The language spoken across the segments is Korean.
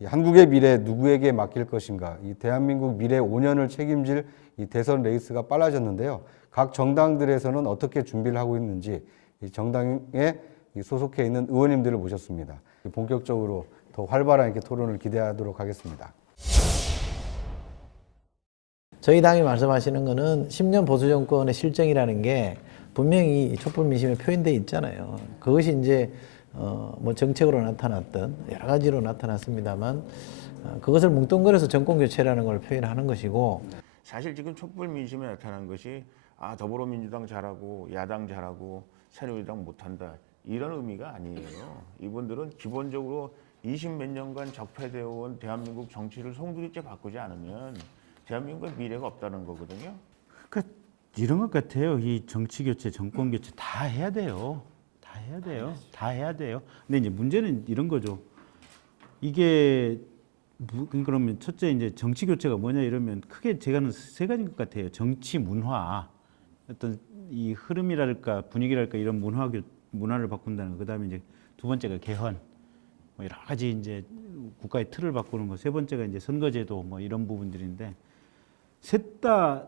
이 한국의 미래 누구에게 맡길 것인가, 이 대한민국 미래 5년을 책임질 이 대선 레이스가 빨라졌는데요. 각 정당들에서는 어떻게 준비를 하고 있는지 이 정당에 소속해 있는 의원님들을 모셨습니다. 본격적으로 더 활발한 이렇게 토론을 기대하도록 하겠습니다. 저희 당이 말씀하시는 거는 10년 보수 정권의 실정이라는 게 분명히 촛불 민심에 표현되어 있잖아요. 그것이 이제 뭐 정책으로 나타났던 여러 가지로 나타났습니다만 그것을 뭉뚱그려서 정권 교체라는 걸 표현하는 것이고, 사실 지금 촛불 민심에 나타난 것이 더불어민주당 잘하고 야당 잘하고 새누리당 못한다 이런 의미가 아니에요. 이분들은 기본적으로 20몇 년간 적폐되어 온 대한민국 정치를 송두리째 바꾸지 않으면 대한민국의 미래가 없다는 거거든요. 그러니까 이런 것 같아요. 이 정치 교체, 정권 교체 다 해야 돼요. 다 해야 돼요. 근데 이제 문제는 이런 거죠. 이게 그러면 첫째 이제 정치 교체가 뭐냐 이러면 크게 제가는 세 가지인 것 같아요. 정치 문화, 어떤 이 흐름이랄까 분위기랄까 이런 문화를 바꾼다는 거. 그다음에 이제 두 번째가 개헌, 뭐 여러 가지 이제 국가의 틀을 바꾸는 거. 세 번째가 이제 선거제도 뭐 이런 부분들인데 셋 다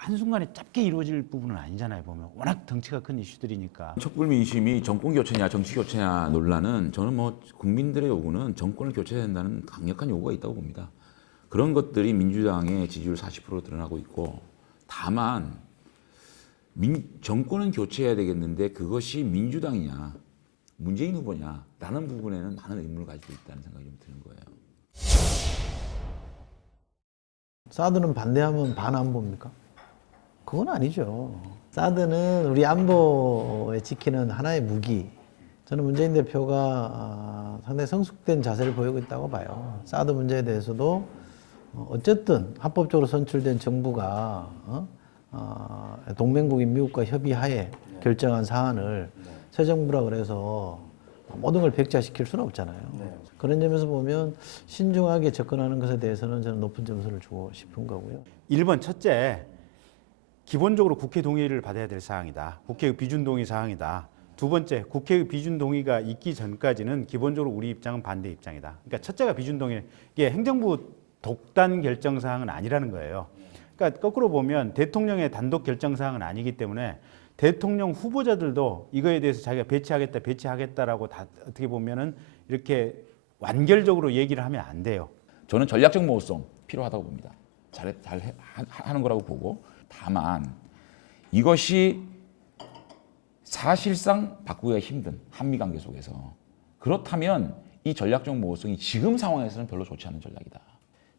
한순간에 짧게 이루어질 부분은 아니잖아요. 보면 워낙 덩치가 큰 이슈들이니까. 촛불 민심이 정권 교체냐 정치 교체냐 논란은 저는 뭐 국민들의 요구는 정권을 교체해야 된다는 강력한 요구가 있다고 봅니다. 그런 것들이 민주당의 지지율 40% 드러나고 있고, 다만 정권은 교체해야 되겠는데 그것이 민주당이냐 문재인 후보냐라는 부분에는 많은 의문을 가지고 있다는 생각이 좀 드는 거예요. 사드는 반대하면 반 안보입니까? 그건 아니죠. 사드는 우리 안보에 지키는 하나의 무기. 저는 문재인 대표가 상당히 성숙된 자세를 보이고 있다고 봐요. 사드 문제에 대해서도 어쨌든 합법적으로 선출된 정부가 동맹국인 미국과 협의하에 결정한 사안을 새 정부라 그래서 모든 걸 백지화시킬 수는 없잖아요. 그런 점에서 보면 신중하게 접근하는 것에 대해서는 저는 높은 점수를 주고 싶은 거고요. 1번 첫째, 기본적으로 국회 동의를 받아야 될 사항이다. 국회의 비준 동의 사항이다. 두 번째, 국회의 비준 동의가 있기 전까지는 기본적으로 우리 입장은 반대 입장이다. 그러니까 첫째가 비준 동의, 이게 행정부 독단 결정 사항은 아니라는 거예요. 그러니까 거꾸로 보면 대통령의 단독 결정 사항은 아니기 때문에 대통령 후보자들도 이거에 대해서 자기가 배치하겠다라고 다 어떻게 보면은 이렇게 완결적으로 얘기를 하면 안 돼요. 저는 전략적 모호성 필요하다고 봅니다. 잘 하는 거라고 보고, 다만 이것이 사실상 바꾸기가 힘든 한미 관계 속에서, 그렇다면 이 전략적 모호성이 지금 상황에서는 별로 좋지 않은 전략이다.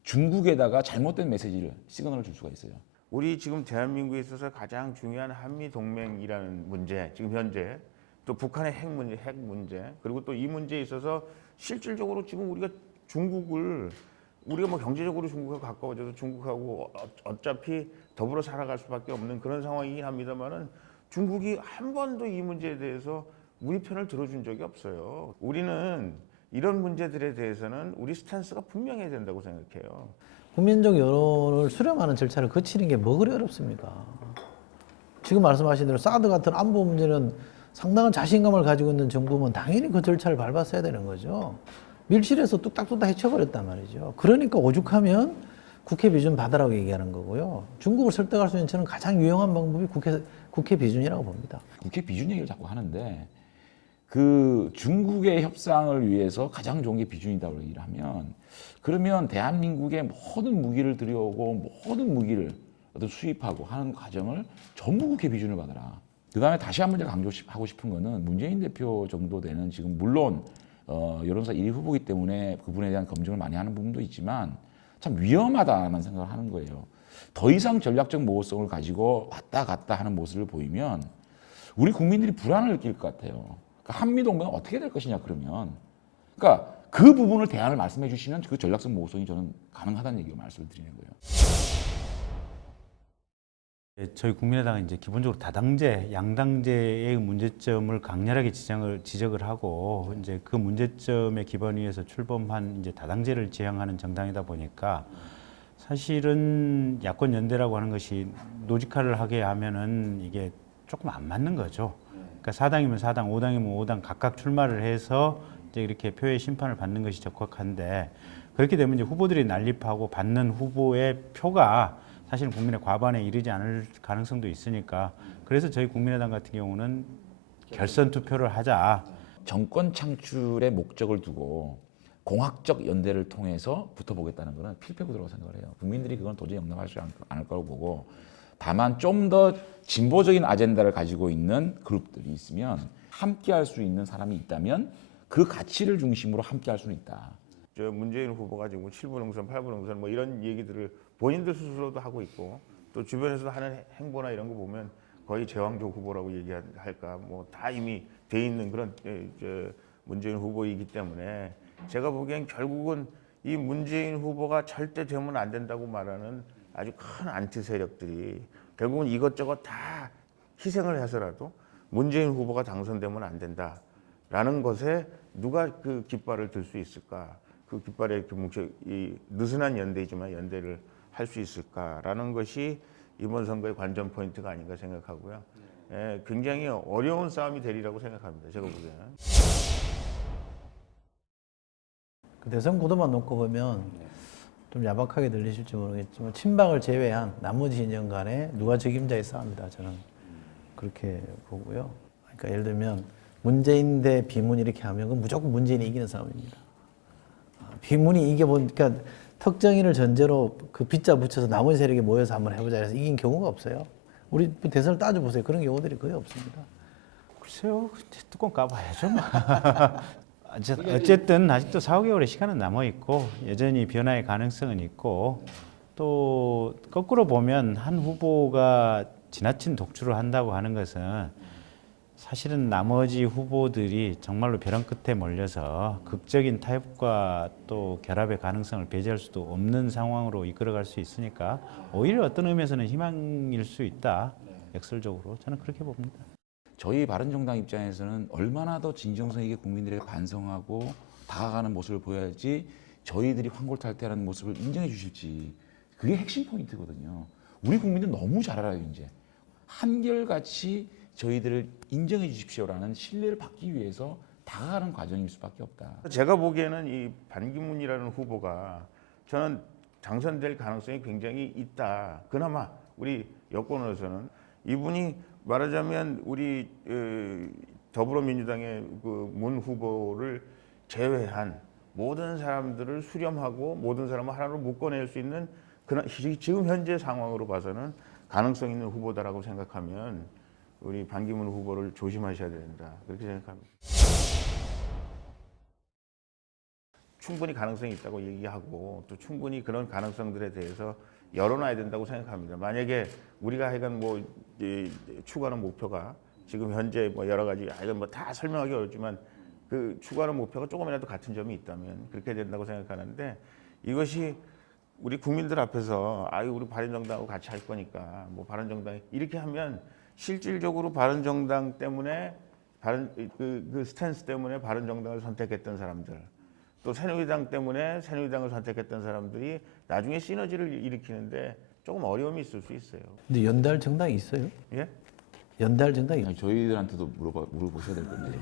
중국에다가 잘못된 메시지를, 시그널을 줄 수가 있어요. 우리 지금 대한민국에 있어서 가장 중요한 한미 동맹이라는 문제, 지금 현재 또 북한의 핵 문제, 그리고 또 이 문제에 있어서 실질적으로 지금 우리가 뭐 경제적으로 중국과 가까워져서 중국하고 어차피 더불어 살아갈 수밖에 없는 그런 상황이긴 합니다만은 중국이 한 번도 이 문제에 대해서 우리 편을 들어준 적이 없어요. 우리는 이런 문제들에 대해서는 우리 스탠스가 분명해야 된다고 생각해요. 국민적 여론을 수렴하는 절차를 거치는 게 뭐 그리 어렵습니까? 지금 말씀하신 대로 사드 같은 안보 문제는 상당한 자신감을 가지고 있는 정부면 당연히 그 절차를 밟았어야 되는 거죠. 밀실에서 뚝딱뚝딱 해쳐버렸단 말이죠. 그러니까 오죽하면 국회 비준 받으라고 얘기하는 거고요. 중국을 설득할 수 있는 저는 가장 유용한 방법이 국회 비준이라고 봅니다. 국회 비준 얘기를 자꾸 하는데, 그 중국의 협상을 위해서 가장 좋은 게 비준이다고 얘기를 하면, 그러면 대한민국의 모든 무기를 들여오고 모든 무기를 수입하고 하는 과정을 전부 국회 비준을 받아라. 그다음에 다시 한 번 제가 강조하고 싶은 거는, 문재인 대표 정도 되는 지금 물론 여론사 1위 후보이기 때문에 그분에 대한 검증을 많이 하는 부분도 있지만 참 위험하다는 생각을 하는 거예요. 더 이상 전략적 모호성을 가지고 왔다 갔다 하는 모습을 보이면 우리 국민들이 불안을 느낄 것 같아요. 그러니까 한미동맹은 어떻게 될 것이냐 그러면, 그러니까 그 부분을 대안을 말씀해 주시면 그 전략적 모호성이 저는 가능하다는 얘기를 말씀을 드리는 거예요. 저희 국민의당은 이제 기본적으로 다당제, 양당제의 문제점을 강렬하게 지적을 하고, 이제 그 문제점에 기반 위에서 출범한 이제 다당제를 지향하는 정당이다 보니까 사실은 야권 연대라고 하는 것이 노직화를 하게 하면은 이게 조금 안 맞는 거죠. 그러니까 4당이면 4당, 5당이면 5당 각각 출마를 해서 이제 이렇게 표의 심판을 받는 것이 적합한데 그렇게 되면 이제 후보들이 난립하고 받는 후보의 표가 사실은 국민의 과반에 이르지 않을 가능성도 있으니까 그래서 저희 국민의당 같은 경우는 결선 투표를 하자. 정권 창출의 목적을 두고 공학적 연대를 통해서 붙어보겠다는 것은 필패구도라고 생각을 해요. 국민들이 그건 도저히 용납하지 않을 거라고 보고 다만 좀 더 진보적인 아젠다를 가지고 있는 그룹들이 있으면 함께할 수 있는 사람이 있다면 그 가치를 중심으로 함께할 수는 있다. 저 문재인 후보가 지금 7분 응선, 8분 응선 뭐 이런 얘기들을 본인들 스스로도 하고 있고 또 주변에서도 하는 행보나 이런 거 보면 거의 제왕적 후보라고 얘기할까 뭐 다 이미 돼 있는 그런 문재인 후보이기 때문에 제가 보기엔 결국은 이 문재인 후보가 절대 되면 안 된다고 말하는 아주 큰 안티 세력들이 결국은 이것저것 다 희생을 해서라도 문재인 후보가 당선되면 안 된다라는 것에 누가 그 깃발을 들 수 있을까? 그 깃발의 이 느슨한 연대이지만 연대를 할 수 있을까라는 것이 이번 선거의 관전 포인트가 아닌가 생각하고요. 예, 굉장히 어려운 싸움이 되리라고 생각합니다. 제가 보기에는. 그 대선 구도만 놓고 보면 좀 야박하게 들리실지 모르겠지만 친박을 제외한 나머지 진영 간에 누가 적임자의 싸움이다 저는 그렇게 보고요. 그러니까 예를 들면 문재인 대 비문 이렇게 하면 그건 무조건 문재인이 이기는 싸움입니다. 비문이 이겨보니까 특정인을 전제로 그 빗자 붙여서 나머지 세력이 모여서 한번 해보자 해서 이긴 경우가 없어요. 우리 대선을 따져보세요. 그런 경우들이 거의 없습니다. 글쎄요, 뚜껑 까봐야죠. 뭐. 어쨌든 아직도 4~5개월의 시간은 남아 있고 여전히 변화의 가능성은 있고 또 거꾸로 보면 한 후보가 지나친 독주를 한다고 하는 것은 사실은 나머지 후보들이 정말로 벼랑 끝에 몰려서 극적인 타협과 또 결합의 가능성을 배제할 수도 없는 상황으로 이끌어갈 수 있으니까 오히려 어떤 의미에서는 희망일 수 있다. 역설적으로 저는 그렇게 봅니다. 저희 바른정당 입장에서는 얼마나 더 진정성 있게 국민들에게 반성하고 다가가는 모습을 보여야지 저희들이 환골탈태하는 모습을 인정해 주실지 그게 핵심 포인트거든요. 우리 국민들 너무 잘 알아요. 이제 한결같이 저희들을 인정해 주십시오라는 신뢰를 받기 위해서 다가가는 과정일 수밖에 없다. 제가 보기에는 이 반기문이라는 후보가 저는 당선될 가능성이 굉장히 있다. 그나마 우리 여권으로서는 이분이 말하자면 우리 더불어민주당의 그 문 후보를 제외한 모든 사람들을 수렴하고 모든 사람을 하나로 묶어낼 수 있는 그런 지금 현재 상황으로 봐서는 가능성 있는 후보다라고 생각하면 우리 반기문 후보를 조심하셔야 된다. 그렇게 생각합니다. 충분히 가능성이 있다고 얘기하고 또 충분히 그런 가능성들에 대해서 열어놔야 된다고 생각합니다. 만약에 우리가 하여간 뭐 추구하는 목표가 지금 현재 뭐 여러 가지 하여간 뭐 다 설명하기 어렵지만 그 추구하는 목표가 조금이라도 같은 점이 있다면 그렇게 된다고 생각하는데 이것이 우리 국민들 앞에서 아유 우리 바른정당하고 같이 할 거니까 뭐 바른정당이 이렇게 하면 실질적으로 바른정당 때문에 그 스탠스 때문에 바른정당을 선택했던 사람들 또 새누리당 때문에 새누리당을 선택했던 사람들이 나중에 시너지를 일으키는데 조금 어려움이 있을 수 있어요. 근데 연대할 정당이 있어요? 예? 연대할 정당이 아니, 저희들한테도 물어보셔야 될 건데.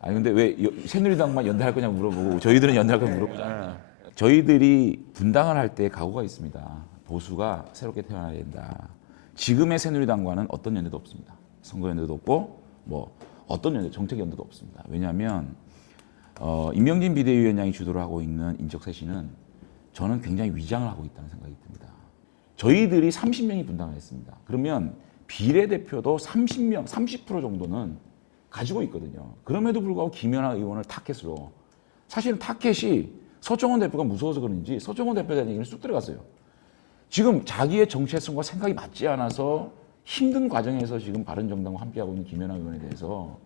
아니 근데 왜 새누리당만 연대할 거냐고 물어보고 저희들은 연대할 거냐고 물어보잖아요. 저희들이 분당을 할 때 각오가 있습니다. 보수가 새롭게 태어나야 된다. 지금의 새누리당과는 어떤 연대도 없습니다. 선거 연대도 없고 뭐 어떤 연대, 정책 연대도 없습니다. 왜냐하면 임명진 비대위원장이 주도를 하고 있는 인적쇄신은 저는 굉장히 위장을 하고 있다는 생각이 듭니다. 저희들이 30명이 분당을 했습니다. 그러면 비례대표도 30명, 30% 정도는 가지고 있거든요. 그럼에도 불구하고 김연아 의원을 타켓으로 사실은 타켓이 서정원 대표가 무서워서 그런지 서정원 대표에 대한 얘기는 쑥 들어갔어요. 지금 자기의 정체성과 생각이 맞지 않아서 힘든 과정에서 지금 바른정당과 함께하고 있는 김연아 의원에 대해서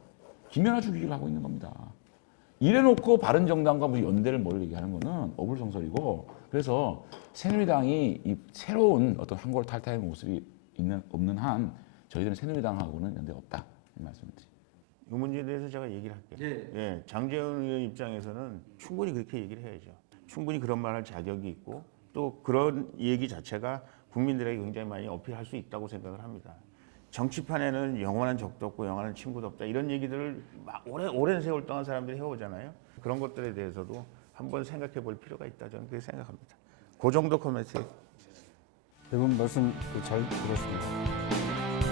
김연아 죽이기를 하고 있는 겁니다. 이래놓고 바른정당과 뭐 연대를 뭘 얘기하는 거는 어불성설이고 그래서 새누리당이 이 새로운 어떤 환골탈태의 모습이 없는 한 저희들은 새누리당하고는 연대가 없다 이 말씀드립니다. 이 문제에 대해서 제가 얘기를 할게요. 예, 장제원 의원 입장에서는 충분히 그렇게 얘기를 해야죠. 충분히 그런 말할 자격이 있고 또 그런 얘기 자체가 국민들에게 굉장히 많이 어필할 수 있다고 생각을 합니다. 정치판에는 영원한 적도 없고 영원한 친구도 없다 이런 얘기들을 막 오랜 세월 동안 사람들이 해오잖아요. 그런 것들에 대해서도 한번 생각해 볼 필요가 있다 저는 그렇게 생각합니다. 그 정도 코멘트. 대부분 말씀 잘 들었습니다.